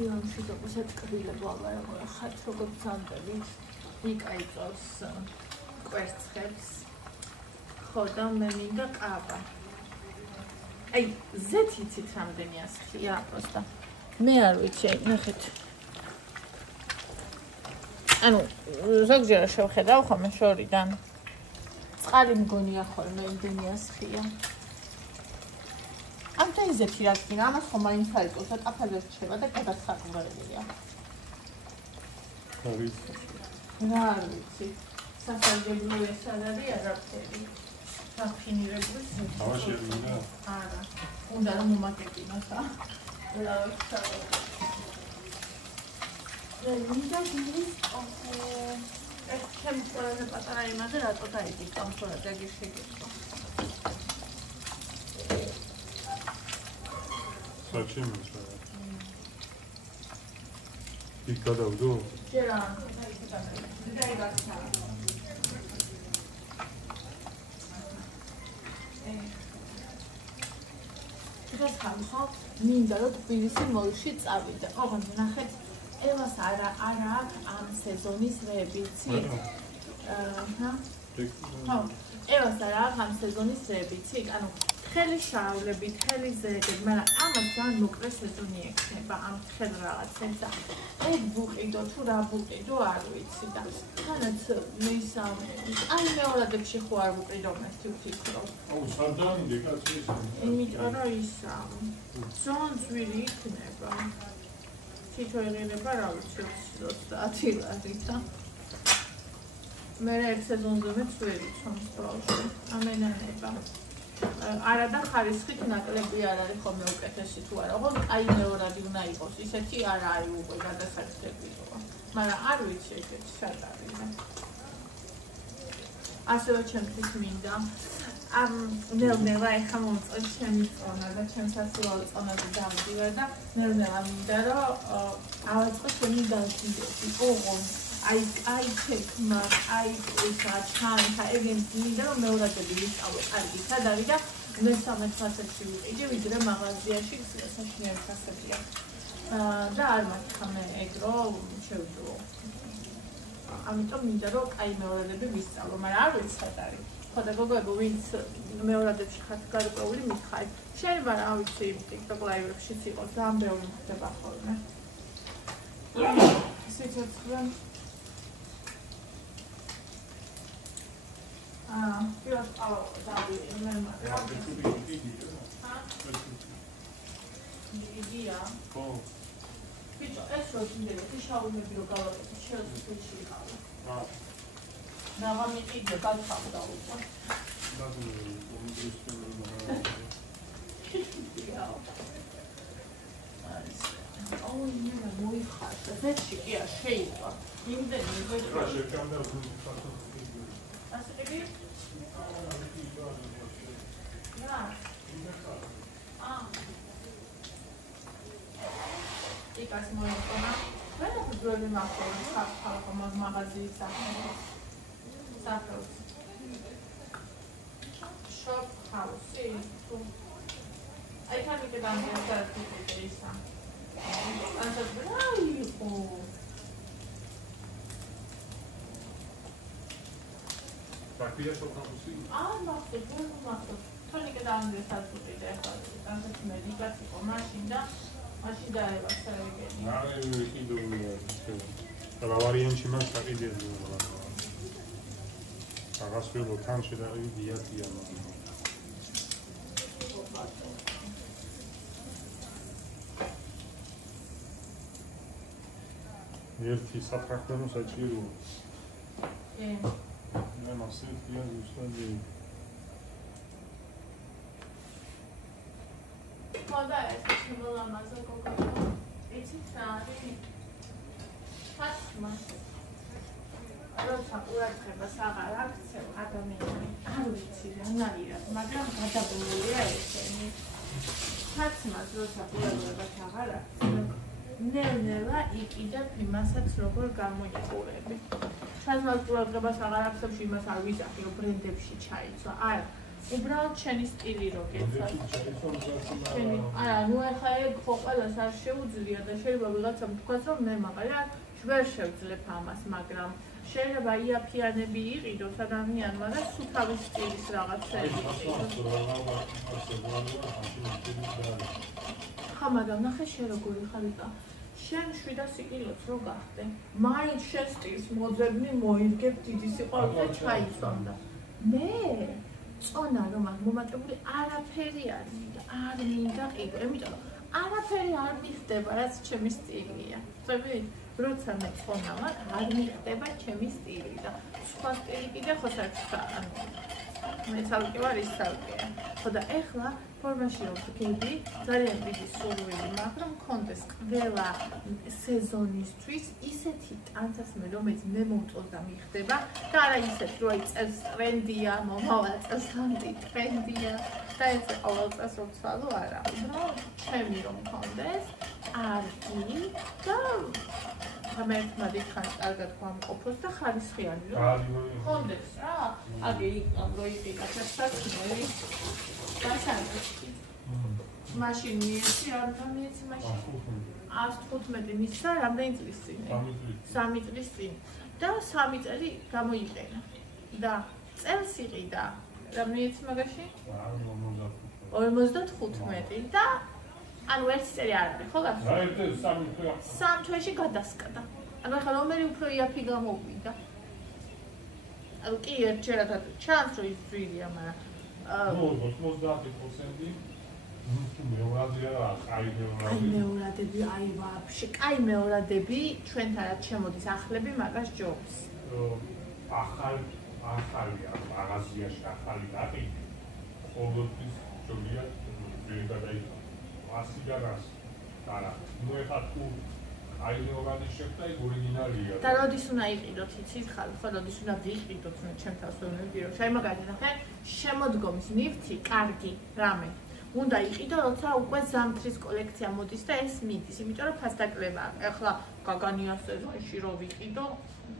Სიამში როგორც კბილებ ვაღარ ხართ როგორც სანდებით იკაიწოს კვერცხებს ხო და მე მინდა კაბა აი ზეთიცით რამდენი ასხია просто მე არ ვიცი ნახეთ ანუ ზოგჯერ შევხედავ ხოლმე შორიდან წყალი მგონია ხოლმე იმდენი ასხია ამ თეზეთი რა გქნა ამას ხომ მაინც არ იყოს და ტაფაზე რჩება და გადაცხადებულია რა ვიცი სასარგებლო ეს არ არის არაფერი საფინირებული ავაშენია არა უნდა რომ მომაკეტინოს რა ვეცა მინდა გილის ეს ჩემს ყველაზე პატარა იმაზე რატო დაიდი კონტროლად ეგ შეგეძლო Зачем это? И когда вдруг? Вчера. Дай гасса. Сейчас хамхо, მინდა რომ თბილისი მოიში წავიდე. ოღონდ ნახეთ, ევას არა აქვს ამ სეზონის რეებიცი. აჰა. ხო, ევას არა აქვს ამ სეზონის რეებიცი, ანუ ხელი შავლები, ხელი ზედები, მაგრამ ამას ძალიან მოკლე სეზონი ექნება ამ ხელ რაღაცებს და ეგ ბუყიდო თუ რა ბუყიდო არ ვიცი და თანაც ის აი მეორადებში ხო არ ბუყიდო მე ვფიქრობ. აუ სადანი დეკაცი ის. იმიტომ რომ ის ძალიან ძვირი იქნება. თითოეულება რა ვიცი 30 ლარი და მე ერთ სეზონზე მეცველი ჩამს ბავშვი. ამენანება. არა და ხარისხით ნაკლები არ არის ხოლმე უკეთესი თუ არა. ოღონდ აი მეორადი უნდა იყოს. ისეთი არა არის უკვე გადასახდებულო. მაგრამ არ ვიცი ეგეთი სად არის. ასევე ჩემთვის მინდა ამ ნელ-ნელა ეხა მომწონს ჩემი წონა და ჩემს სასურველ წონაზე დავდივარ და ნელ-ნელა მინდა რომ ავაწყო ჩემი განცდები. ოღონდ აი თექმა, აი ესა ჩანთა, ეგენ მინდა რომ მეორადები ვისწავლო კარგი სად არის და მესამე კლასებში ვიყიდე, ვიდრე მაღაზიაში საშინელი ფასებია. და არ მაქვს მე ეგ რომ შევძლო. ამიტომ მინდა რომ აი მეორადები ვისწავლო, მაგრამ არ ვიცი სად არის. ხო და გოგოებო, ვინც მეორადებში ხართ გარკვეული მითხარით. შეიძლება რა ვიცი, TikTok live-ებშიც იყოს, ძალიან ბევრი ხდება ხოლმე. სიცოცხლე Biraz daha iyi ya. Hiç esrosun dedi. Hiç havlu bir okalı. Hiç bir şey kaldı. Devam edeyim de kaç hafta oldu. Ya. Oh yine muy hasta. Ne çıkıyor şey var. Şimdi ne böyle. Nasıl dedi? Ya. İkas moyona. Ben de böyle nasıl kalkamaz mağazayı saklı. Shop house. Ay tabii ki ben de sarkı edeceğim. Anca bravo. Bakıya sokamışsın. Bak, Tony que davam desatı dedi. Anca medikası o maşinda evasara geldi. Ay idolya. La variante más rápida de la. Hagas pelo tan chida y día. ერთი საფრანგეთო საჭირო. მე მასე თქვია ზუსტად ხოდა ეს შემოლამაზო გოგო. იცით რა არის? ფასმა. როცა ყურადღებას აღარ აქცევ ადამიანი, არ ვიცი რანაირად, მაგრამ გადაბმულია ესენი. ფასმას როცა ყურადღებას აღარ აქცევ, ნელ-ნელა იყიდებ იმასაც, როგორ გამოიყურები. ჩაზმას ყურადღებას აღარ აქცევში იმას არ ვიზახი, რომ ბრენდებში ჩაიცვა. არა, უბრალოდ შენი სტილი რო გეცვა. არა, ნუ ახლა ეგ ხო ყველას არ შეუძლია და შეიძლება ვიღაცამ თქვას, რომ მე მაგალითად ვერ შევძლებ ამას, მაგრამ შეიძლება იაფიანები იყიდოს ადამიანმა და სულ თავის სტილის რაღაცები. ხა, მაგრამ ნახე შენ როგორი ხარ და შენ 700 კილოც რო გახდე, მაინც შენ სტილს მოძებნი მოიგებ დიდი სიყვარული და ჩაიცვამდა. მე წონა რომ აქ მომატებული არაფერი არ მინდა, არ მინდა ყიდო, იმიტომ რომ არაფერი არ მიხდება, რაც ჩემი სტილია. ხები? როცა მე წონა ვარ, არ მიხდება ჩემი სტილი და სხვა სტილი კიდე ხო საერთოდ მე ცალკე ვარ ის ცალკეა. ხო და ეხლა ფორმაში რომ ვგები, ძალიან დიდი სურვილი მაქვს, რომ მქონდეს ყველა სეზონისთვის ისეთი ტანცასმე, რომელიც მე მომწონს და მიხდება და არა ისეთ, რომ აი წელს ტრენდია, მომავალ წელს ანტიტრენდია და ეს ყოველ წელს რომ ცვალო არა. უბრალოდ ჩემი რომ მქონდეს არგი და მე მადიხანს კარგად გამყოფოს და ხარისხიანი რომ მქონდეს რა. აგი როიყიდა საქმე დასანაცვლი. მაშინ მიეცი, რამდა მიეცი მაშინ? 115 მისცა რამდენი წლის წინ? 3 წლის წინ. და 3 წელი გამოიყენა. და წელს იყიდა. რა მიეცი მაგაში? 55 და ანუ ერთი წელი არ არის, ხო გასულ? რა ერთი 3 თვე. 3 თვეში გადასკდა. ანუ ახლა რომელი უფრო იაფი გამოვიდა? ანუ კი ერთჯერადად ჩანს რომ ის ძვირია, მაგრამ 90% მეორადია რა, კაი მეორადი. აი მეორადები, აი ვაფშე, კაი მეორადები ჩვენთან რაც შემოდის ახლები მაგას ჯობს. ახალია, მაღაზიაში ახალი დაკი. ყოველთვის ჯობია პირდაპირ ასიგარას. არა, ნუ ეხლა თუ აი მეორადი შეხვდა, იქ ორიგინალია. და როდის უნდა იყიდოთ, იცით ხალხი, ხო, როდის უნდა ვიყიდოთ მე ჩემ თავს ვერ მივიდირო. შენ მაგალითად ნახე, შემოდგომის ნივთი, კარგი, რამე. უნდა იყიდო, როცა უკვე ზამთრის კოლექცია მოდის და ეს მიდის, იმიტომ რომ ფასდაკლება. ეხლა გაგანიას სეზონში რო ვიყიდო,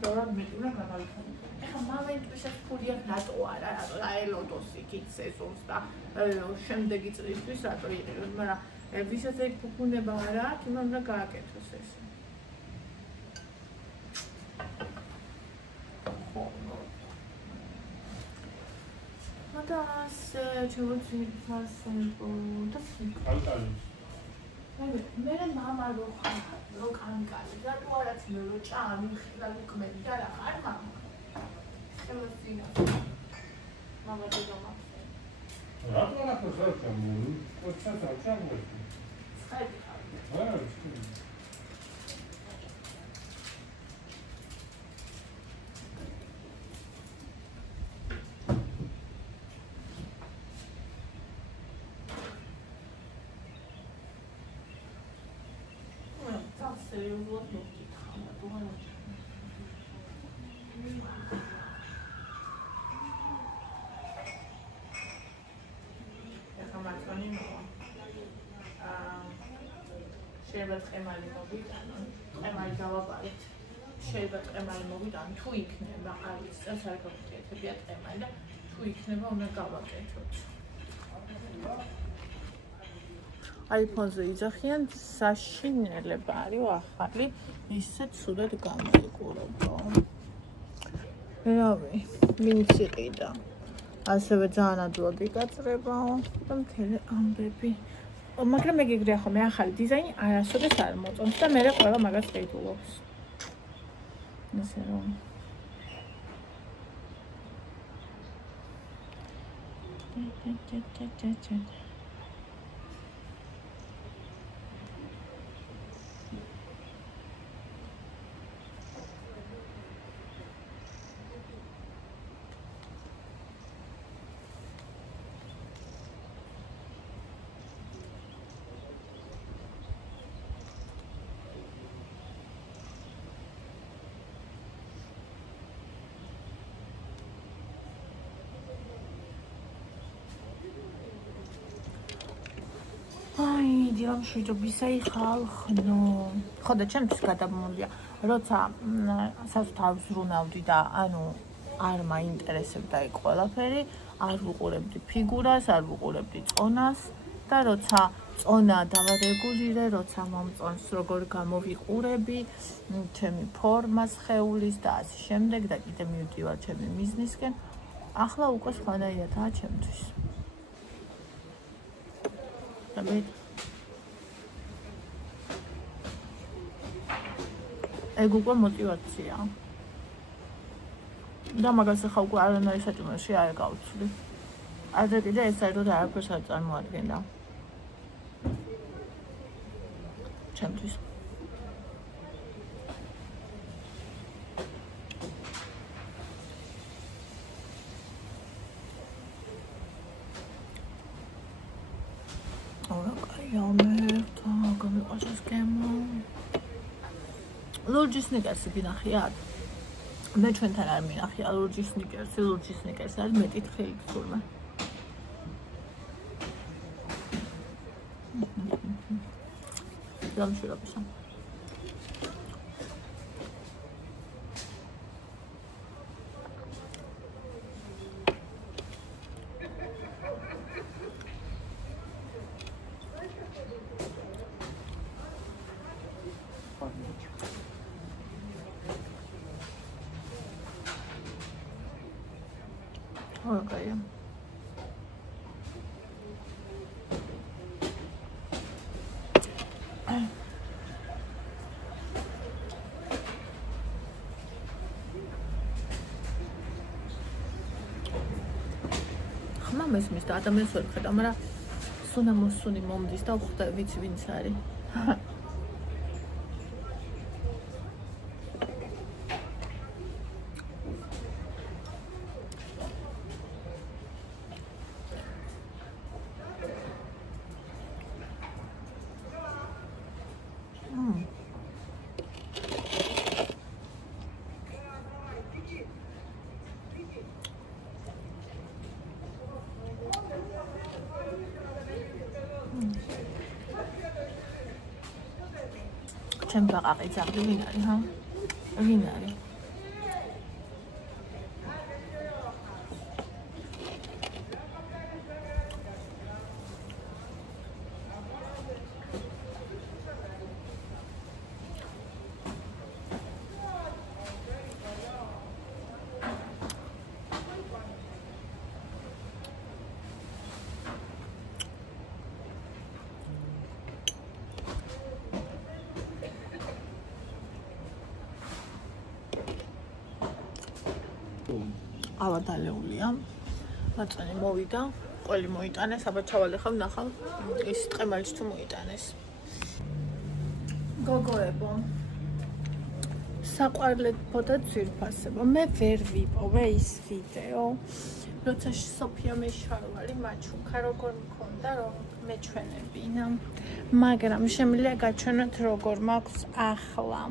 ბევრად მეტი უნდა გავიქონო. ეხლა მომენტვისაც ფულია რატო არა, რატო აელოდოს იქით სეზონს და შემდეგი წლისთვის რატო იყიდოს, მაგრამ ვისაც ეგ ფუფუნება არა აქვს, იმან უნდა გააკეთოს ეს. Das ჩევოძინით ფასებო და კანკალი. მე მამა რო კანკალი და თუ არაც მე რო ჭამი ხლა უკმები და რა ხარ მამა. ჩევოძინით. მამა დედომა. რატო არა ხარ მული? ოცა წავჭამოდი. ხადი ხარ. არა, სერიოზულად მოგკითხა, თუ არა. ეხლა მათონი მოვა. შეიძლება წემალი მოვიტანონ, წემალი გავაბარეთ. შეიძლება წემალი მოვიტანონ, თუ იქნება, არის წელს არ გაგუჭირდებია წემალი და თუ იქნება, უნდა გავაკეთოთ. iPhone-ზე იძახიან საშინელება არის ახალი, ისე ცუდად გამოიყურება. რავი, ვინც იყიდა. ასევე ძალიან ადვილად იკაწრებაო და მთელი ამბები. მაგრამ მე გიგრია ხოლმე ახალი დიზაინი არასოდეს არ მოწონს და მე ყველა მაგას ყიდულობს. ესე რომ დიდი რომ შვიდობისა იხალხნო. ხო და ჩემთვის გადამონდია, როცა სასუთ არ ვზრუნავდი და ანუ არ მაინტერესებდა ეგ ყველაფერი, არ ვუყურებდი ფიგურას, არ ვუყურებდი წონას და როცა წონა დავარეგულირე, როცა მომწონს როგორ გამოვიყურები, ჩემი ფორმა სხეულის და ასე შემდეგ და კიდე მივდივარ ჩემი მიზნისკენ, ახლა უკვე სხვანაირადაა ჩემთვის. ეგ უკვე мотиваციაა. და მაგას ახლა უკვე არანაირი საჭმელში არ გავცვლი. ადრე კიდე ეს საერთოდ არაფერს არ წარმოადგენდა. ჩემთვის. ლურჯი სნიკერსი გინახიათ? მე ჩვენთან არ მინახია ლურჯი სნიკერსი, ლურჯი სნიკერსი არის მეტი თხილი თურმე. დამშვიდობისა. Okay. ხმა მესმის და ადამიანს ვერ ხედავ, მაგრამ სუნა მოსუნი მომდის და ვხვდე ვიცი ვინც არის. ჩემ ბაყაყი ძაღლი ვინ არის, ჰა? ვინ არის? ავადალეულია. მაწონი მოვიდა, ყველი მოიტანეს, აბა ჩავალე ხავ ნახავ ის ტყემალიც თუ მოიტანეს. გოგოებო. საყვარლებო და ძვირფასებო. მე ვერ ვიპოვე ის ვიდეო. როცა სოფია მეშარვარი მაჩუქა როგორ მქონდა რომ მეჩვენებინა. მაგრამ შემიძლია გაჩვენოთ როგორ მაქვს ახლა.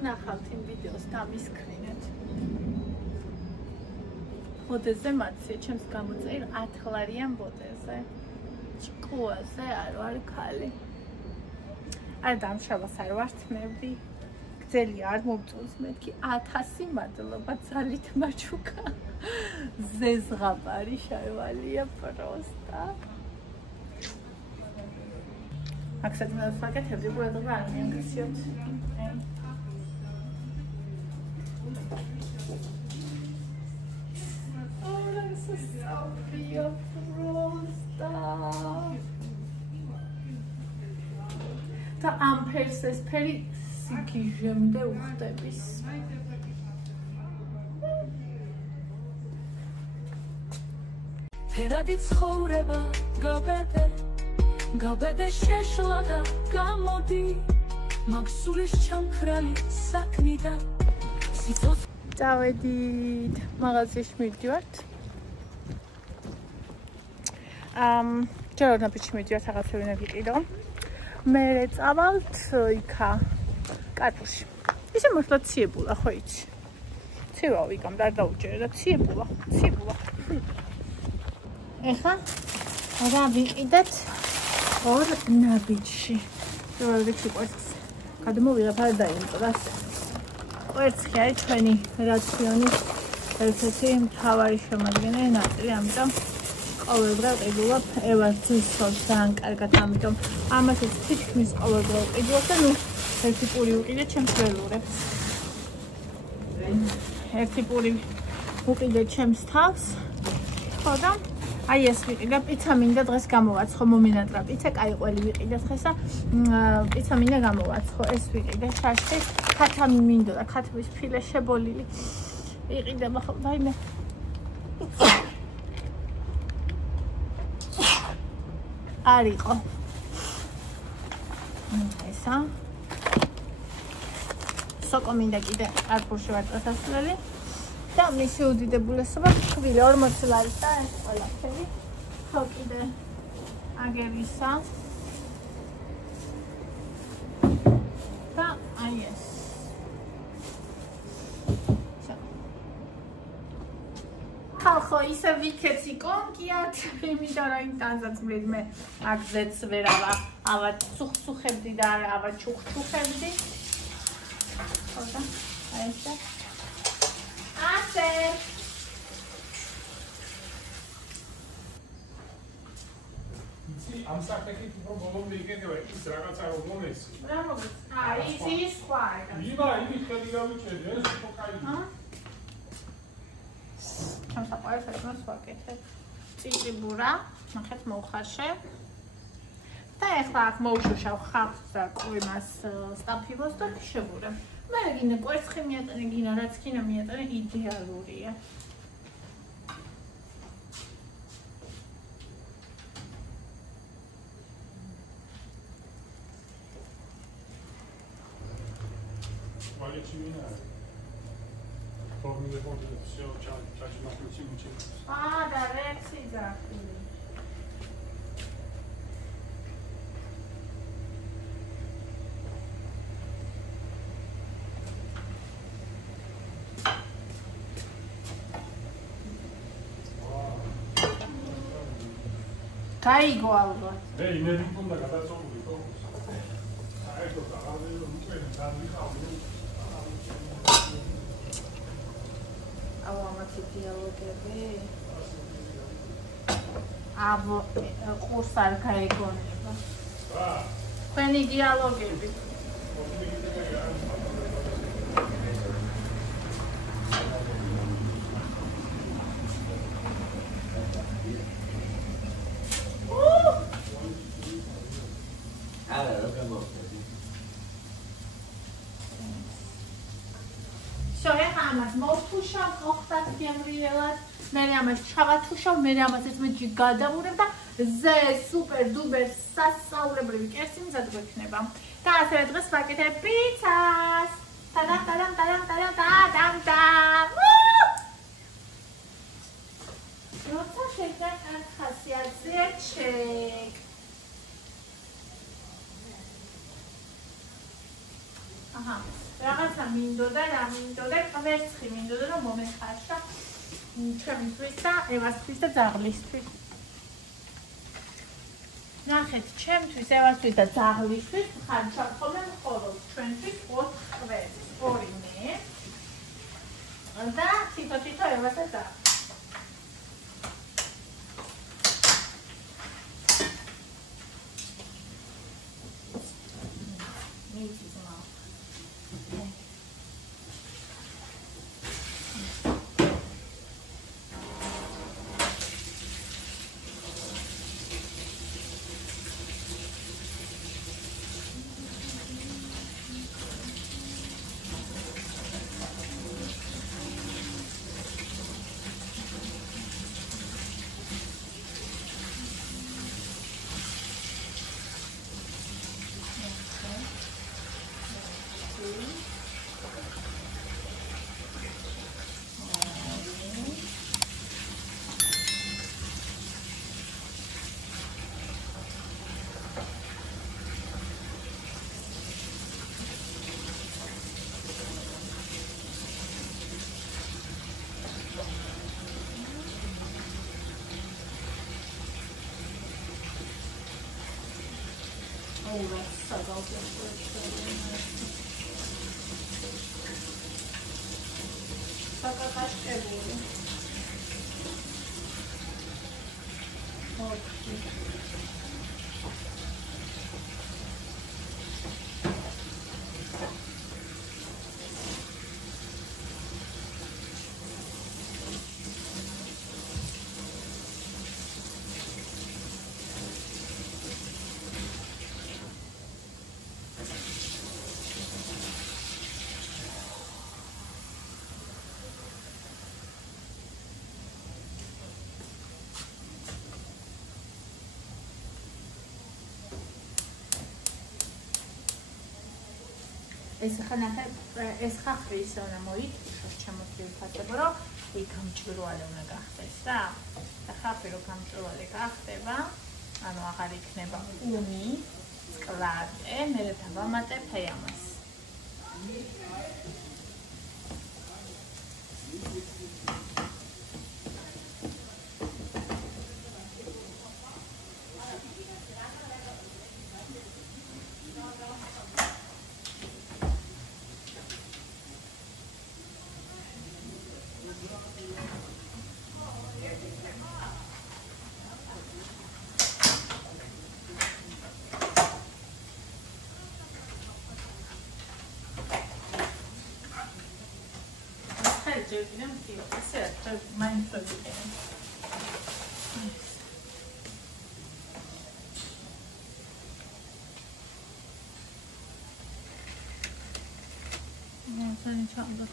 ნახავთ იმ ვიდეოს დამისკრინეთ. ბოდეზე მაცია, ჩემს გამოწერილ 10 ლარიან ბოდეზე. ჭკუაზე არ ვარ ქალი. არ დამშავას არ ვართმევდი. გძელი არ მომწონს მეთქი 1000 მადლობა ძალით მაჩუკა. ზეზღაბარი შარვალია პროსტა. აქ სადმე ვაკეთებდი, ყურადღება არ მიაქციოთ. Oh, that's so beautiful stuff. და ამ ფერს ეს ფერი სიგიჟემდე უხდების. ფერადი ცხოვრება გავბედე შეშლა და გამოდი მაქსულის ჩამქრალი საქმიდა წავედით მაღაზიაში მივდივართ. ჯერ ნაბიჯში მივდივართ რაღაცები ნაგიკიდო. მე წავალთ იქა კატუში. ისე მოსლაციებულა ხო იცი. ცივა ვიკამ და არ დაუჭერე და ციებულა. ეხლა რა ვიყიდეთ ორ ნაბიჯში. როგორ ვიყვეს. გადმოვიღებ არ დაიმწრას. კვერცხი არის ჩვენი რაციონის ერთ-ერთი მთავარი შემადგენელი ნაწილი, ამიტომ ყოველდღე ყიდულობ ევას ძისოს ძალიან კარგად, ამიტომ ამასაც თითქმის ყოველდღე ყიდულობ და ნუ ერთი პური ვიყიდე ჩემს ველურებს. ერთი პური ვიყიდე ჩემს თავს. ხო და აი ეს ვიყიდე, პიცა მინდა დღეს გამოვაცხო, მომინატრა პიცა, კაი ყველი ვიყიდე დღეს და პიცა მინდა გამოვაცხო, ეს ვიყიდე შაში, ქათა მინდოდა, ქათმის ფილე შებოლილი. იყიდე ახლა დაიმე. არისო. ესა. სოკო მინდა კიდე არფურში ვაწასასვლელი. და მისი უდიდებულესობა თბილი 40 ლარის და ეს ყველაფერი. ხო კიდე აგერისა. და აი ეს. ხო, ისე ვიქეცი კონკიათ, იმიტომ რომ იმ ტანზაცმლით მე აგზეც ვერავა, ავა სუხსუხებდი და ავა ჩუხჩუხებდი. ხო და აი ესე. ასე. ამ საფეხით უფრო ბოლომდე იქნება ის რაღაცა რომ მომეცი. რა მოგეც? ის სხვა ეგა. იმით ხელი გავიჭერე, ეს უფრო кайია. სამსაყვარეს ეს ვაკეთებ. წიწიბურა, ნახეთ მოუხარშე. და ეხლა აქ მოუშუშავ ხავსს და კვიმას სტაფილოს და შევურებ. მე გინდა კვერცხი მიატანე, გინდა რაც გინდა მიატანე, იდეალურია. და რექსი ძაფილი. გაიგო ალბათ. იმედი მქონდა გადაწყვეტილი თქოს. საერთოდ აღარ უკვე დავიხავდი. ამათი დიალოგები. აბო ყურს არ გაიგონება. თქვენი დიალოგები. ამას მოვთუშავ, ოხტად გემრიელად, მე ამას ჩავათუშავ, მე ამას ეს მეჯი გადავურებ და ზე სუპერ დუბერ სასწაულებრივი კერსი მზად გვექნება. და ასევე დღეს ვაკეთებ პიცას. ტადამ ტადამ ტადამ ტადამ ტადამ ტადამ. როცა შეგან არ ხასიათზეა ჩეკ. აჰა. რაღაცა მინდოდა, რა მინდოდა, კვერცხი მინდოდა, რომ მომეხარშა ჩემისთვის და ევასთვის და ძაღლისთვის. ნახეთ, ჩემთვის, ევასთვის და ძაღლისთვის ხარჩა ხოლმე მხოლოდ ჩვენთვის 4 კვერცხი, 2 მე და თითო ევას და ძაღლი. საკაკაშკებული. ეს ხახრი ისე უნდა მოიწვიოს ჩემთვის ვიფასებო, რომ იქ გამჭვირვალე უნდა გახდეს და ხახრი რო გამჭვირვალე გახდება, ანუ აღარ იქნება უმი, კლატე, მე დავამატებ ფეამას.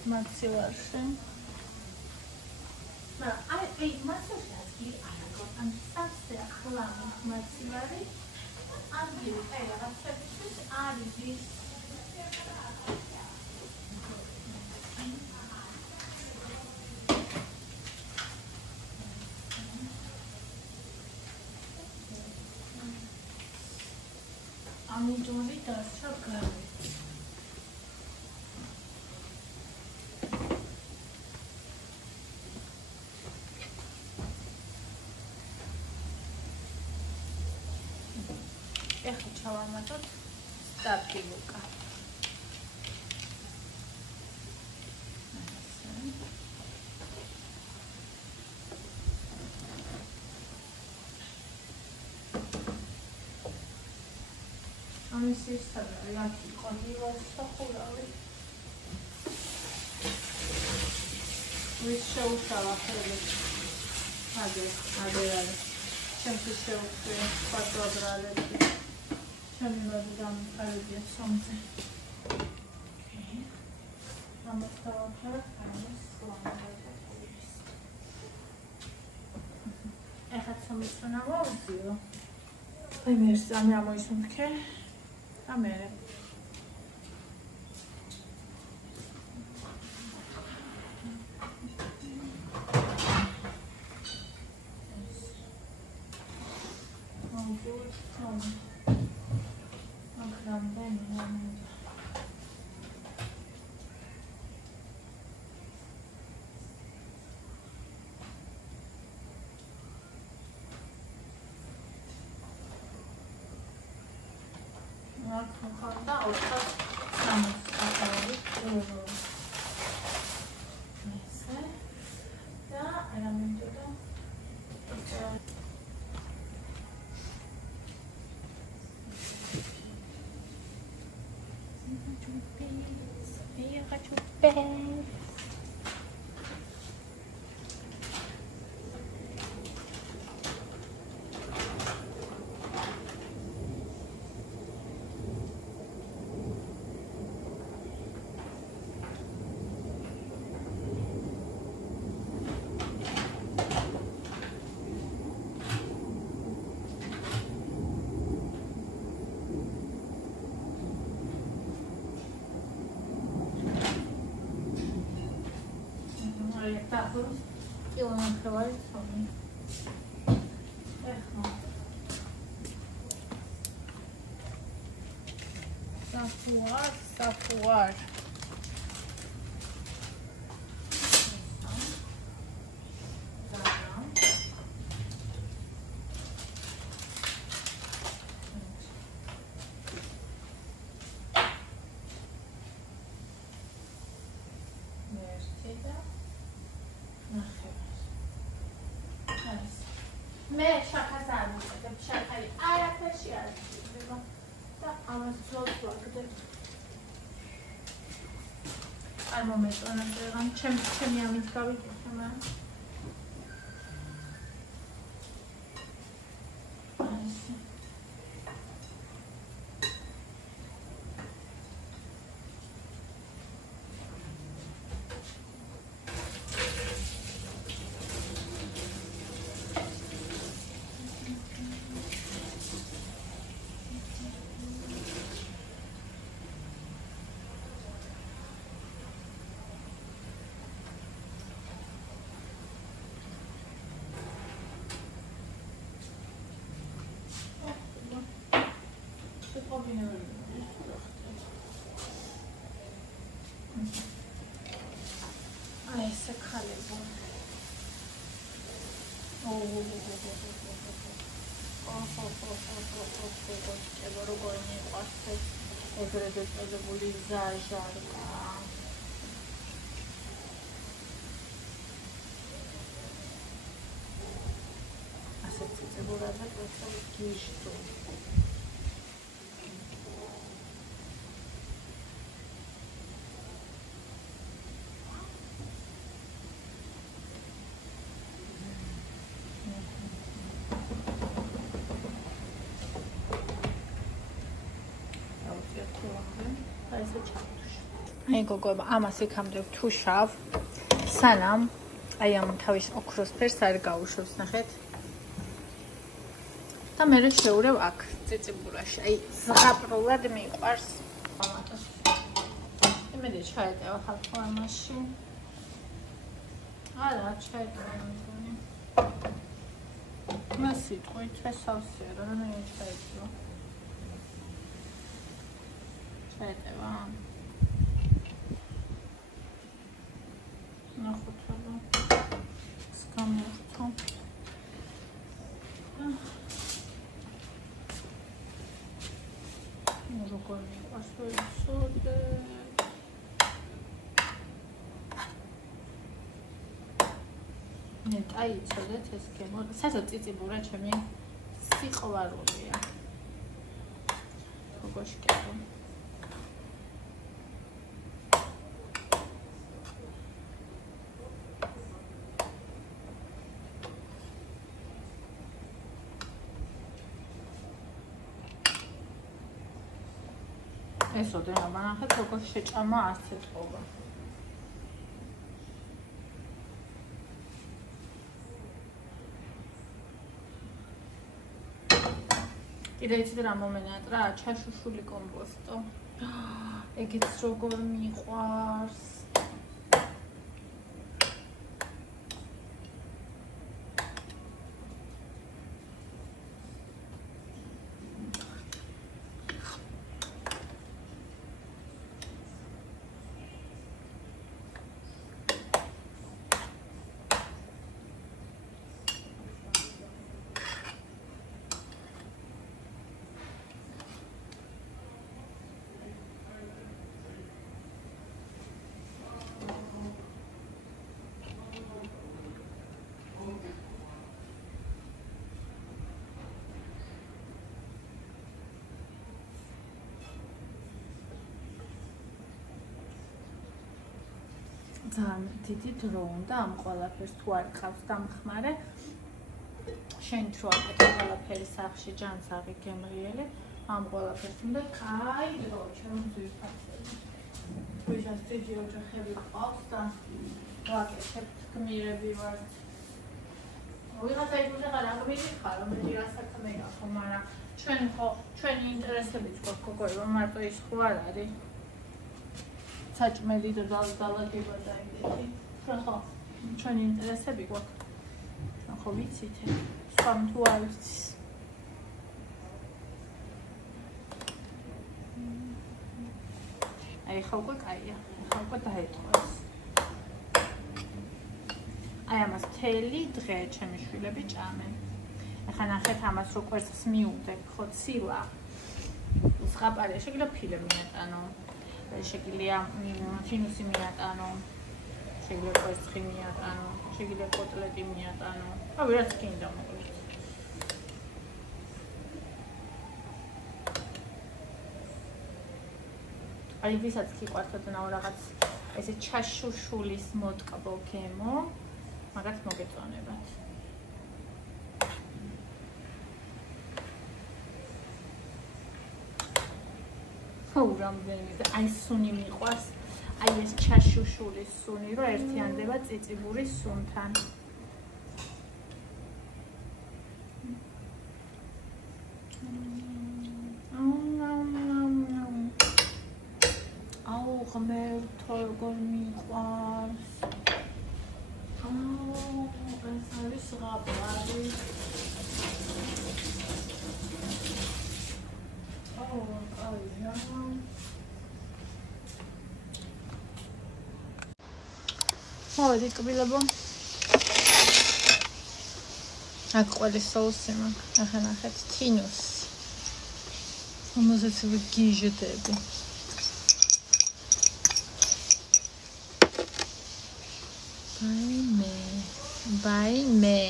Maxi-ვარში. აი მასაშტი არაგო, ან სასე ახლამი maxi-ვარი. ამდე რაღაცებიც არის ის ამიტომ დარჩა გარე. ეხლა ჩავამატოთ სტაფილუკა. ამის ის რაკი ყოლივა სახურავი. ვის შეუშალა ხელით. აგერ არის. ჩემთვის შეუშვია პატრობრალები. ჩემი მოდი დამყარებია სომზე. ამას დავაფერებ ამას ლამაზად. ეხლა სომის უნდა მოვიდიო. აი მე სამი ამოისუნთქე. ამერე. ხონდა 460 ესე და ელემენტები კილომეტროვანი ცომი. ეხლა საფუარ. და ნახევარს. არის. მე შაქარს არ ვიყიდებ, შაქარი არაფერში არ ვიყიდება და ამას ძოლს ვაგდებ. არ მომეწონათ რეგან, ჩემი ამით გავიკეთე მე. Ai, esse calé bom. Agora o golinho passa. Agora depois eu vou lisar já. Essa cebola vai gostar do quisto. Ai გოგოება, ამას იქამდე ვთუშავ, სანამ აი ამ თავის ოქროს ფერს არ გაუშვებს, ნახეთ. და მე შევურევ აქ წიწიბურაში. აი ზღაპრულად მიყვარს ტომატოს. იმედი ჩაეტევა ხალხო ამაში. არა, ჩაეტევა მგონი. მას სიტყვით შესავსეა, რა ჩაეტევა. ჩაეტევა. ნახოთალა სკამორთო როგორ მიყვარსოიცოდე მე წაიცოდეთ ეს გემო საერთოდ წიწიბურა ჩემი სიყვარულია როგორ შეგეძლო ეს ოდენობა ნახეთ როგორ შეჭამა ასე წყობა. კიდე იცით რა მომენატრა ჩაშუშული კომპოსტო. ეგეც როგორ მიყვარს. ძალიან დიდი დრო უნდა ამ ყველაფერს თუ არ ყავს დამხმარე შენ თუ აკეთებ ყველაფერი სახში ჯანსაღი გემრიელი ამ ყველაფერს უნდა კაი დრო ჩემთვის ვიჟას დიდი ოჯახები ყავს და ვაკეთებთ გმირები ვართ ვიღაცა იგულდა რა გმირი ხარ მეტი რა საქმე აქვს მაგრამ ჩვენ ხო ჩვენი ინტერესებიც გვაქვს გოგოებო მარტო ის ხო არ არის საჭმელი და დალაგება და ეგეთი. ჩვენ ხო ჩვენი ინტერესები გვაქვს. ჩვენ ხო ვიცით, სხვა თუ არ ვიცის. აი ხო უკვე კაია, ხო უკვე დაეთყვეს. აი ამას მთელი დღე ჩემი შვილები ჭამენ. ახლა ნახეთ ამას რო კვერცხს მიუდებ, ხო ცილა. ზღაპარია შეგიძლია ფილე მიატანო. შეგვიძლია ფინუსი მიატანო, შეგიძლიათ კვერცხი მიატანო, შეგიძლიათ კოტლეტი მიატანო. რავი, რაც გინდა მოკლედ. აი ვისაც გიყვართ ოდნავ რაღაც ესე ჩაშუშულის მოტკბო გემო, მაგათ მოგეწონებათ. რამდენიმე და აი სუნი მიყვარს, აი ეს ჩაშუშულის სუნი, რომ ერთიანდება წიწიბურის სუნთან. აუ, ღმერთო, როგორ მიყვარს. აუ, ეს არის ზღაპარი. მოვედი კბილებო. აქ ყველი соуსი მაქვს. ახლა ნახეთ თინუსი. რომელზეც ვიგიჟდები. By me.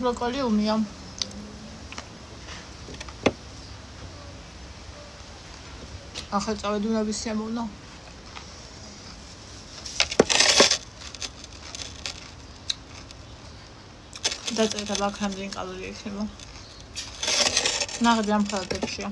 Brokoli umija. ახლა წავედი უნების შემოვნა. დაწერა ბაქრამდე კალორია იქნება. ნახეთ ამ ხალხებშია.